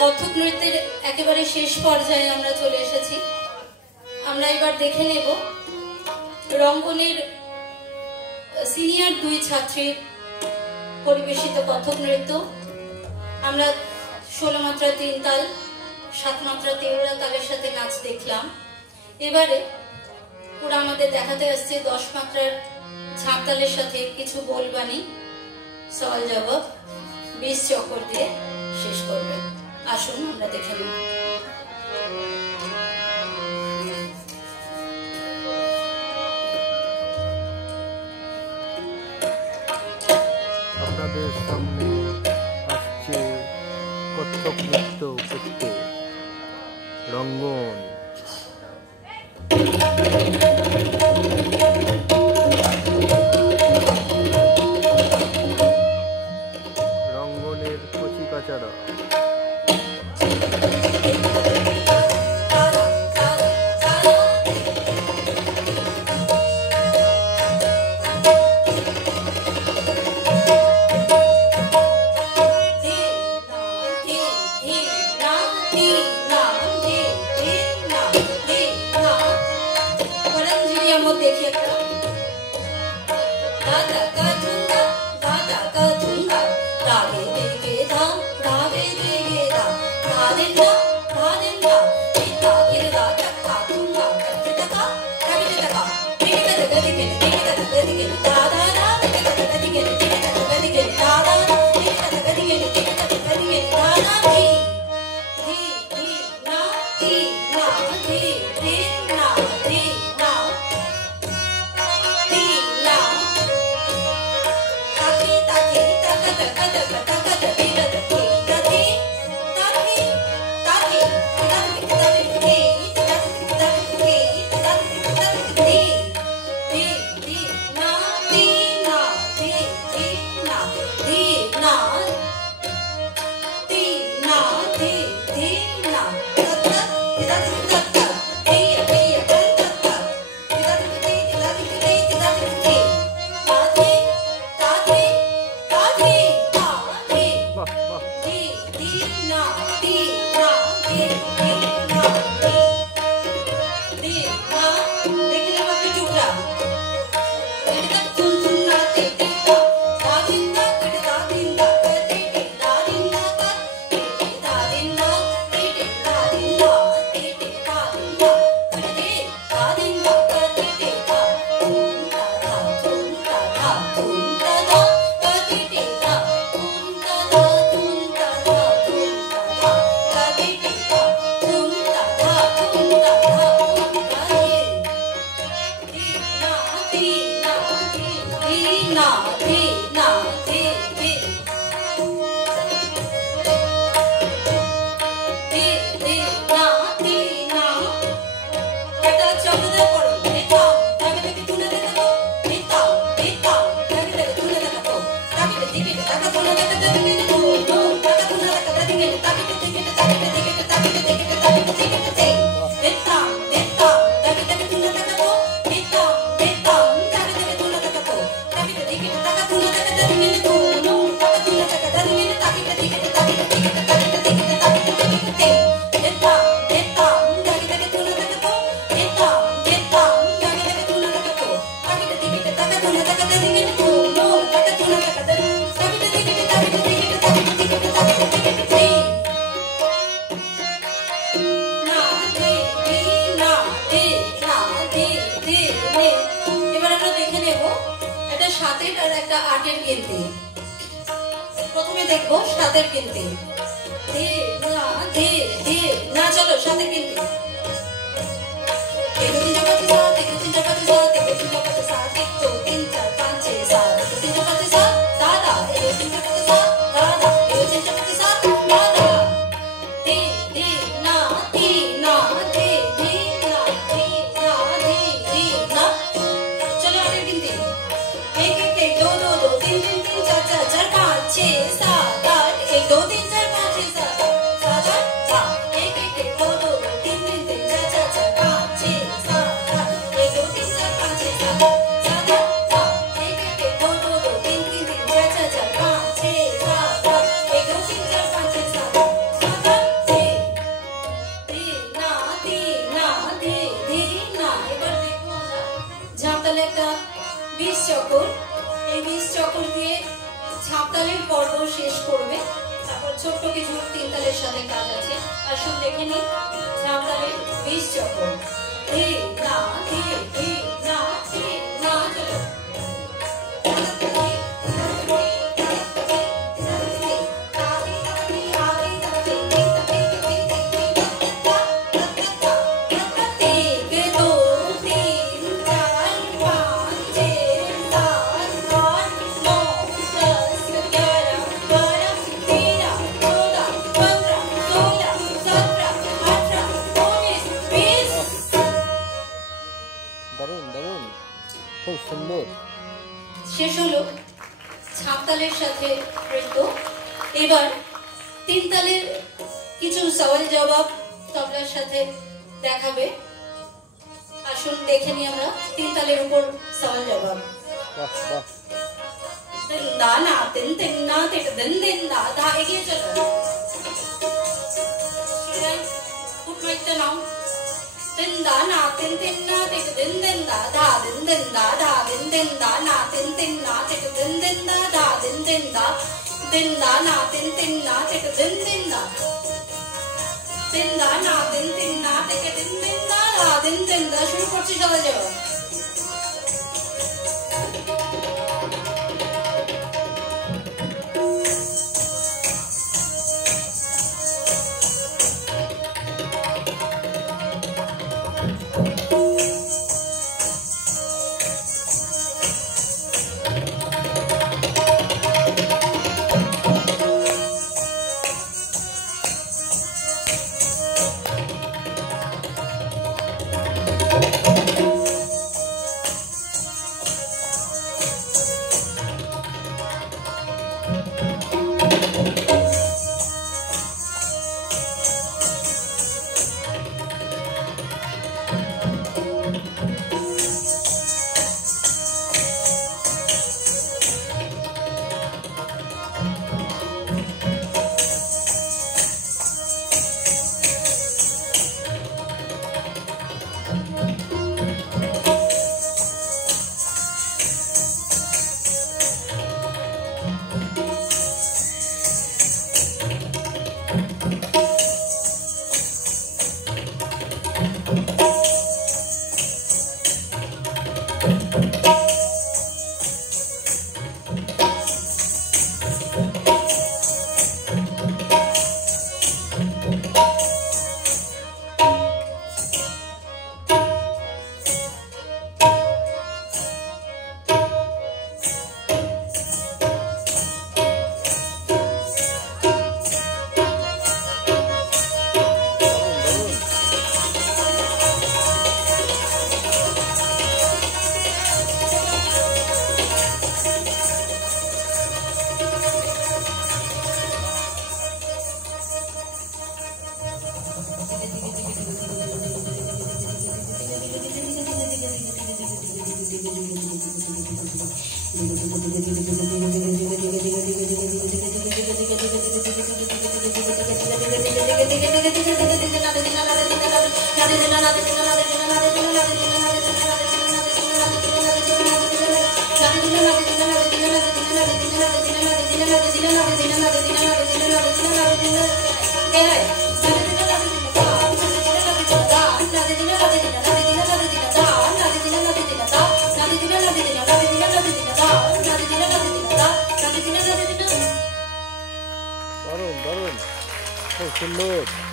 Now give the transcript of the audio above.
কত্থক নৃত্যের একেবারে শেষ পর্যায়ে আমরা চলে এসেছি। আমরা এবার দেখে নেব রঙ্গনের সিনিয়র 2 ছাত্রীর পরিবেশিত কত্থক নৃত্য। আমরা 16 মাত্রা 3 তাল 7 মাত্রা 13 তালের সাথে নাচ দেখলাম। এবারে ওরা আমাদের দেখাতে আসছে 10 মাত্রার ঝাঁপ তালের সাথে কিছু বলবানি, সওয়াল জবাব 20 চক্কর দিয়ে শেষ করবে। আসুন আমরা দেখে নিই। আপনাদের সামনে আসছে কত্থক নৃত্য করতে রঙ্গন। রঙ্গনের কচিকাচারা ছোট্ট কিছু তিন তালের সাথে কাজ আছে। আসুন দেখে নিই ঝাঁপতালের 20 চক্র। ধে না ধে ধে না ধে না, চলো। দারুণ দারুণ, খুব সুন্দর। শেষ হলো ঝাঁপতালের সাথে নৃত্য। এবার তিন তালের কিছু সওয়াল জবাব তবলার সাথে দেখাবে। আসুন দেখে নিই আমরা তিন তালের উপর সওয়াল জবাব। বাহ বাহ, তিন দা না তিন তিন না তিন দিন দিন দা দা, এগিয়ে চলো। ফুটমাইটটা নাও। তিন দা না তিন তিন না তিন দিন দিন দা দা দিন দিন দা দা দিন দিন দা না তিন তিন না তিন দিন দিন দা দা দিন দিন দা দিন দা না তিন তিন না তিন দিন দিন দা দিন দা না তিন তিন না তিন দিন দিন দা দা দিন দিন দা। শুরু করছি সবাই যাও। দারুণ দারুণ, খুব সুন্দর।